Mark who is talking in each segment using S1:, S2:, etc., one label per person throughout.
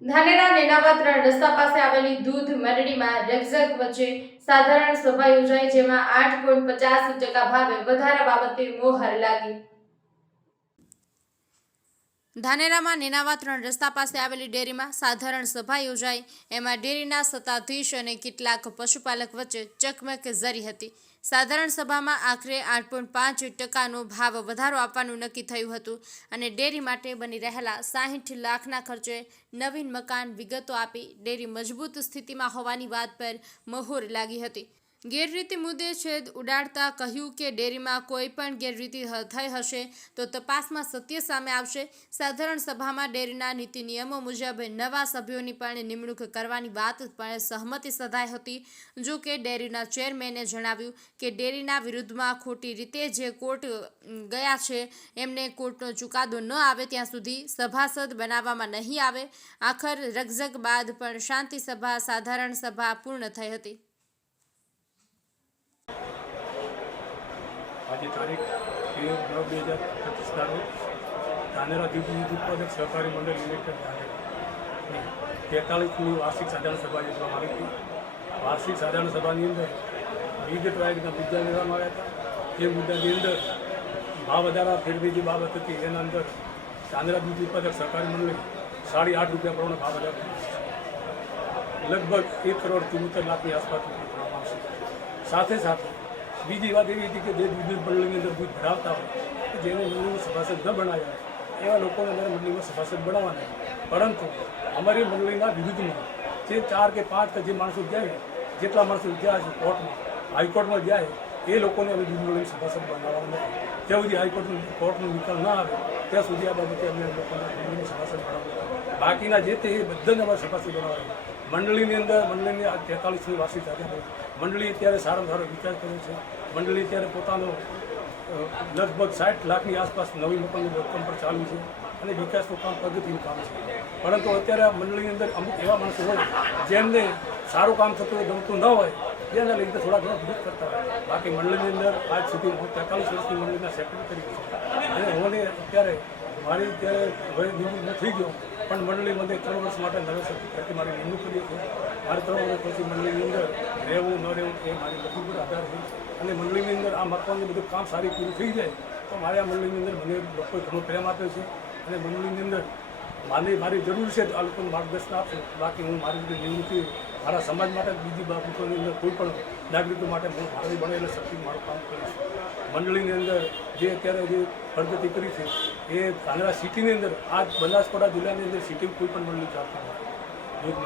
S1: ધાનેરા નેનાવા ત્રણ રસ્તા પાસે આવેલી દૂધ મંડળીમાં રકઝક વચ્ચે સાધારણ સભા યોજાઈ, જેમાં આઠ પોઈન્ટ પચાસ ટકા ભાવે વધારા બાબતે મોહર લાગી. ધાનેરામાં નેનાવા ત્રણ રસ્તા પાસે આવેલી ડેરીમાં સાધારણ સભા યોજાઈ. એમાં ડેરીના સત્તાધીશ અને કેટલાક પશુપાલક વચ્ચે ચકમક ઝરી હતી. સાધારણ સભામાં આખરે આઠ પોઈન્ટ પાંચ ટકાનો ભાવ વધારો આપવાનું નક્કી થયું હતું અને ડેરી માટે બની રહેલા સાહીઠ લાખના ખર્ચે નવીન મકાન વિગતો આપી ડેરી મજબૂત સ્થિતિમાં હોવાની વાત પર મહોર લાગી હતી. ગેરરીતિ મુદ્દે છેદ ઉડાડતા કહ્યું કે ડેરીમાં કોઈ પણ ગેરરીતિ થઈ હશે તો તપાસમાં સત્ય સામે આવશે. સાધારણ સભામાં ડેરીના નીતિ નિયમો મુજબ નવા સભ્યોની પણ નિમણૂક કરવાની વાત પણ સહમતિ સધાઈ હતી. જો કે ડેરીના ચેરમેને જણાવ્યું કે ડેરીના વિરુદ્ધમાં ખોટી રીતે જે કોર્ટ ગયા છે એમને કોર્ટનો ચુકાદો ન આવે ત્યાં સુધી સભાસદ બનાવવામાં નહીં આવે. આખર રકઝક બાદ પણ શાંતિ સભા, સાધારણ સભા પૂર્ણ થઈ હતી.
S2: આજે તારીખ તેર નવ બે હજાર પચીસના રોજ ધાનેરા દૂધ ઉત્પાદક સહકારી મંડળ લિમિટેડ ધાનેરાની તેતાલીસમી વાર્ષિક સાધારણ સભા યોજવામાં આવી હતી. વાર્ષિક સાધારણ સભાની અંદર વિવિધ રીતના મુદ્દા લેવામાં આવ્યા હતા. તે મુદ્દાની અંદર ભાવ વધારા ફેરવી જે બાબત હતી, એના અંદર ધાનેરા દૂધ ઉત્પાદક સહકારી મંડળે સાડી આઠ રૂપિયા પ્રમાણે ભાવ વધારો લગભગ એક કરોડ ચુમ્મોતેર લાખની આસપાસ કરવામાં આવશે. સાથે સાથે બીજી વાત એવી હતી કે જે દૂધની મંડળીની અંદર દૂધ ભરાવતા હોય કે જેને મંડળીમાં સભાસદ ન બનાવ્યા એવા લોકોને અમારે મંડળીમાં સભાસદ બનાવવાના. પરંતુ અમારી મંડળીના વિરુદ્ધમાં જે ચાર કે પાંચ કે જે માણસો ગયા જેટલા માણસો ગયા છે કોર્ટમાં, હાઈકોર્ટમાં ગયા એ લોકોને અમે મંડળીની સભાસદ બનાવવાનું નથી. જ્યાં સુધી હાઈકોર્ટનું કોર્ટનો નિકાલ ના આવે, ત્યાં સુધી આ બાબતે અમે લોકોને મંડળીની સભાસદ બનાવવાનું બાકીના જે તે એ બધાને અમારે સભાસદ બનાવવાના મંડળીની અંદર, મંડળીની આ તેતાલીસમી વાર્ષિક સાથે મંડળી અત્યારે સારામાં સારો વિકાસ કર્યો છે. મંડળી અત્યારે પોતાનો લગભગ સાઠ લાખની આસપાસ નવી મકાનનું બાંધકામ પર ચાલુ છે અને વિકાસનું કામ પ્રગતિનું કામ છે. પરંતુ અત્યારે આ મંડળીની અંદર અમુક એવા માણસો હોય, જેમને સારું કામ થતું હોય, ગમતું ન હોય તેના લીધે થોડા ઘણા દુઃખ કરતા હોય. બાકી મંડળની અંદર આજ સુધી હું તેતાલીસ વર્ષની મંડળીના સેક્રેટરી છું. અને હું અત્યારે મારી ત્યારે વય ન થઈ ગયો, પણ મંડળી મને ત્રણ વર્ષ માટે નવેસરથી કરતી મારી નિમણૂક કરી હતી. મારે ત્રણ વર્ષ પછી મંડળીની અંદર રહેવું, ન રહેવું એ મારી બધું પર આધાર છે અને મંડળીની અંદર આ મકાનનું બધું કામ સારી પૂરું થઈ જાય, તો મારે આ મંડળીની અંદર મને લોકોએ ઘણો પ્રેમ આપ્યો છે. અને મંડળીની અંદર મારી મારી જરૂર છે આ લોકોને માર્ગદર્શન આપશે. બાકી હું મારી રીતે નિવૃત્તિ મારા સમાજ માટે બીજી બાબતોની અંદર કોઈ પણ નાગરિકો માટે હું મારી બને એટલે શક્તિ મારું કામ કરીશ મંડળીની અંદર જે અત્યારે જે પ્રગતિ કરી છે, એ ધાનેરા સિટીની અંદર, આ બનાસકાંઠા જિલ્લાની અંદર સિટી કોઈ પણ મંડળી ચાલતા નથી.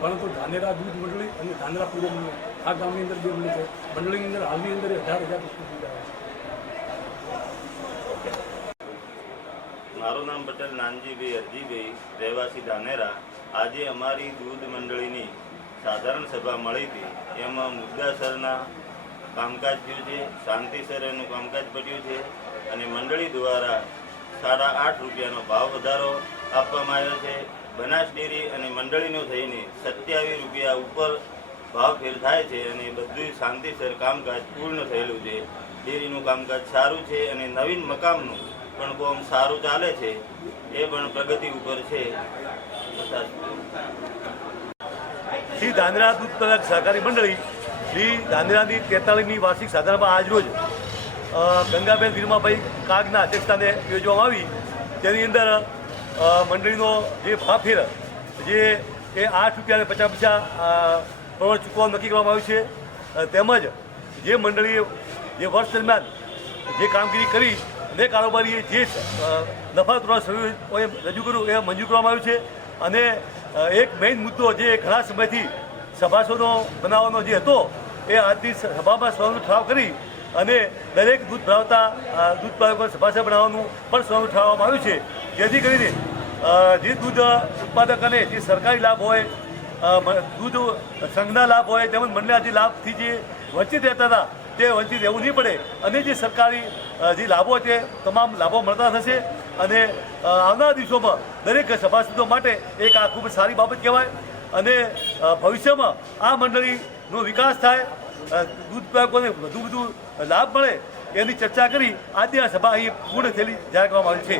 S2: પરંતુ ધાનેરા દૂધ મંડળી અને ધાનેરા પૂર્વ મંડળી, આ ગામની અંદર જે મંડળી છે, મંડળીની અંદર હાલની અંદર હજાર હજાર છે.
S3: મારું નામ પટેલ નાનજીભાઈ અરજીભાઈ, રહેવાસી ધાનેરા. આજે અમારી દૂધ મંડળીની સાધારણ સભા મળી હતી. એમાં મુદ્દાસરના કામકાજ થયું છે શાંતિસર એનું કામકાજ પડ્યું છે અને મંડળી દ્વારા સાડા આઠ રૂપિયાનો ભાવ વધારો આપવામાં આવ્યો છે. બનાસ ડેરી અને મંડળીનો થઈને સત્યાવીસ રૂપિયા ઉપર ભાવ ફેર થાય છે અને બધું શાંતિસર કામકાજ પૂર્ણ થયેલું છે. ડેરીનું કામકાજ સારું છે અને નવીન મકામનું પણ કામ સારું ચાલે છે. એ પણ પ્રગતિ ઉપર છે.
S4: શ્રી ધાંધ્રા દૂધ ઉત્પાદક સહકારી મંડળી શ્રી ધાંધ્રાની તેતાલીસમી વાર્ષિક સાધારણમાં આજરોજ ગંગાબેન ધીરમાભાઈ કાગના અધ્યક્ષસ્થાને યોજવામાં આવી. તેની અંદર મંડળીનો જે ફાફેર, જે એ આઠ રૂપિયા અને પચાસ પૈસા પ્રમાણે ચૂકવવાનું નક્કી કરવામાં આવ્યું છે. તેમજ જે મંડળીએ જે વર્ષ દરમિયાન જે કામગીરી કરી, અને કારોબારીએ જે નફા ધોરણ રજૂ કર્યું, એ મંજૂર કરવામાં આવ્યું છે. અને એક મેઇન મુદ્દો જે ઘણા સમયથી સભાસદો બનાવવાનો જે હતો, એ આજની સભામાં સ્વનું ઠરાવ કરી અને દરેક દૂધ ભરાવતા દૂધ ઉત્પાદકો સભાસદ બનાવવાનું પણ સ્વનું ઠરાવવામાં આવ્યું છે. જેથી કરીને જે દૂધ ઉત્પાદક અને જે સરકારી લાભ હોય દૂધ સંઘના લાભ હોય, તેમજ મંડળના જે લાભથી જે વંચિત રહેતા હતા, તે વંચિત રહેવું નહીં પડે. અને જે સરકારી જે લાભો છે, તમામ લાભો મળતા થશે. અને આવનારા દિવસોમાં દરેક સભાસદો માટે એક આ ખૂબ સારી બાબત કહેવાય. અને ભવિષ્યમાં આ મંડળીનો વિકાસ થાય દૂધ ઉત્પાદકોને વધુ વધુ લાભ મળે એની ચર્ચા કરી આજની આ સભા અહીં પૂર્ણ થયેલી જાહેર કરવામાં આવી છે.